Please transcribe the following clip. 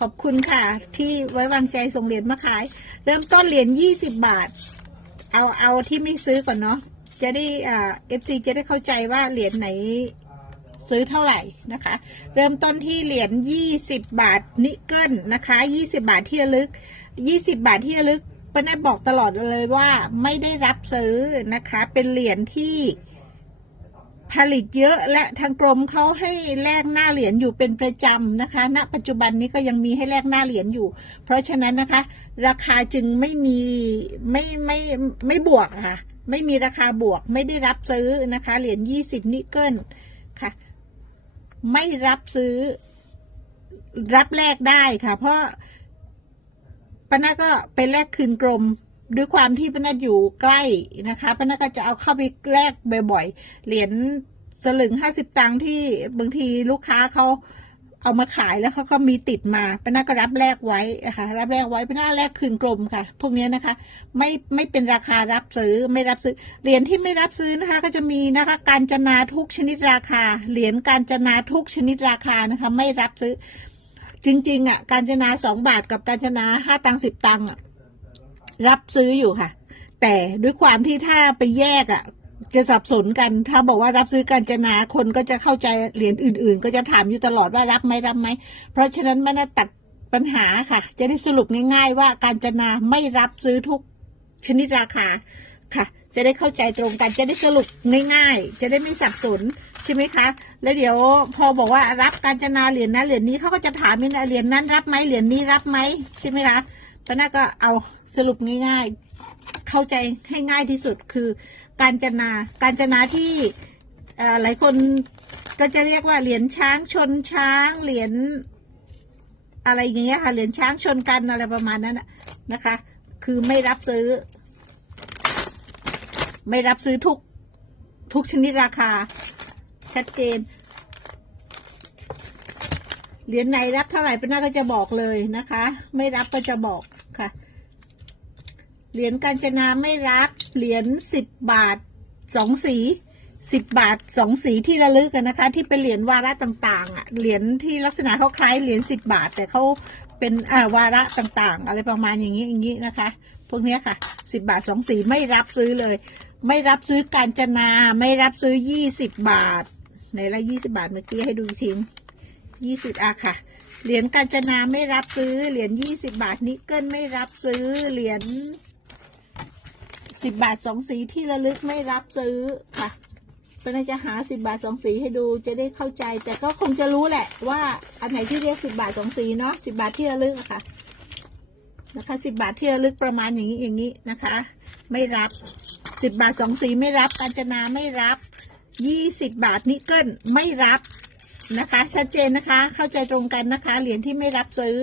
ขอบคุณค่ะ ที่ไว้วางใจส่งเหรียญมาขาย เริ่มต้นเหรียญยี่สิบบาท เอาเอาที่ไม่ซื้อก่อนเนาะจะได้อ่าเอฟซีจะได้เข้าใจว่าเหรียญไหนซื้อเท่าไหร่นะคะ เริ่มต้นที่เหรียญยี่สิบบาทนิกเกิลนะคะยี่สิบาทที่ระลึกยี่สิบาทที่ระลึกป้านัทบอกตลอดเลยว่าไม่ได้รับซื้อนะคะ เป็นเหรียญที่ ผลิตเยอะและทางกรมเขาให้แลกหน้าเหรียญอยู่เป็นประจำนะคะ ณ ปัจจุบันนี้ก็ยังมีให้แลกหน้าเหรียญอยู่ เพราะฉะนั้นนะคะ ราคาจึงไม่มีไม่ไม่ไม่บวกค่ะ ไม่มีราคาบวกไม่ได้รับซื้อนะคะ เหรียญยี่สิบนิกเกิลค่ะ ไม่รับซื้อ รับแลกได้ค่ะ เพราะปนัดก็ไปแลกคืนกรมด้วยความที่ปนัดอยู่ใกล้นะคะปนัดก็จะเอาเข้าไปแลกบ่อยๆ เหรียญ สลึงห้าสิบตังค์ที่บางทีลูกค้าเขาเอามาขายแล้วเขาก็มีติดมาปนัดก็รับแลกไว้นะคะรับแลกไว้ปนัดแลกคืนกรมค่ะ พวกนี้นะคะ ไม่ไม่เป็นราคารับซื้อไม่รับซื้อเหรียญที่ไม่รับซื้อนะคะ ก็จะมีนะคะ การจนาทุกชนิดราคา เหรียญการจนาทุกชนิดราคานะคะ ไม่รับซื้อ จริง ๆอะการจนาสองบาทกับการจนาห้าตังสิบตังอะรับซื้ออยู่ค่ะ แต่ด้วยความที่ถ้าไปแยกอะ จะสับสนกัน ถ้าบอกว่ารับซื้อการจนาคนก็จะเข้าใจเหรียญอื่น ๆ ก็จะถามอยู่ตลอดว่ารับไหมรับไหม เพราะฉะนั้นมันตัดปัญหาค่ะ จะได้สรุปง่าย ๆ ว่าการจนาไม่รับซื้อทุกชนิดราคาค่ะ จะได้เข้าใจตรงกันจะได้สรุปง่าย ๆ จะได้ไม่สับสนใช่ไหมคะ แล้วเดี๋ยวพอบอกว่ารับการจนาเหรียญนั้นเหรียญนี้เขาก็จะถามนี่นะเหรียญนั้นรับไหมเหรียญนี้รับไหมใช่ไหมคะปะน่าก็เอาสรุปง่าย ๆ เข้าใจให้ง่ายที่สุดคือการจนาการจนาที่หลายคนก็จะเรียกว่าเหรียญช้างชนช้างเหรียญอะไรอย่างเงี้ยค่ะเหรียญช้างชนกันอะไรประมาณนั้นนะนะคะ คือไม่รับซื้อ ไม่รับซื้อทุกทุกชนิดราคา ชัดเจนเหรียญไหนรับเท่าไหร่เป็นหน้าก็จะบอกเลยนะคะ ไม่รับก็จะบอกค่ะ เหรียญกาญจนาไม่รับเหรียญสิบบาทสองสีสิบบาทสองสีที่ระลึกกันนะคะ ที่เป็นเหรียญวาระต่างๆอะเหรียญที่ลักษณะเขาคล้ายเหรียญสิบบาท แต่เขาเป็นอ่าวาระต่างๆ อะไรประมาณอย่างนี้อย่างนี้นะคะ พวกนี้ค่ะสิบบาทสองสีไม่รับซื้อเลย ไม่รับซื้อการจนาไม่รับซื้อยี่สิบบาทไหนละยี่สิบาทเมื่อกี้ให้ดูอีกทียี่สิบอะค่ะเหรียญกาญจนาไม่รับซื้อเหรียญยี่สิบาทนิกเกิลไม่รับซื้อเหรียญ สิบบาทสองสีที่ระลึกไม่รับซื้อค่ะเป็นจะหาสิบาทสองสีให้ดูจะได้เข้าใจ แต่ก็คงจะรู้แหละ ว่าอันไหนที่เรียกสิบบาทสองสีเนาะสิบบาทที่ระลึกค่ะ นะคะสิบาทที่ระลึกประมาณอย่างนี้อย่างนี้นะคะ ไม่รับสิบบาทสองสีไม่รับกาญจนาไม่รับยี่สิบบาทนิกเกิลไม่รับนะคะ ชัดเจนนะคะ เข้าใจตรงกันนะคะเหรียญที่ไม่รับซื้อ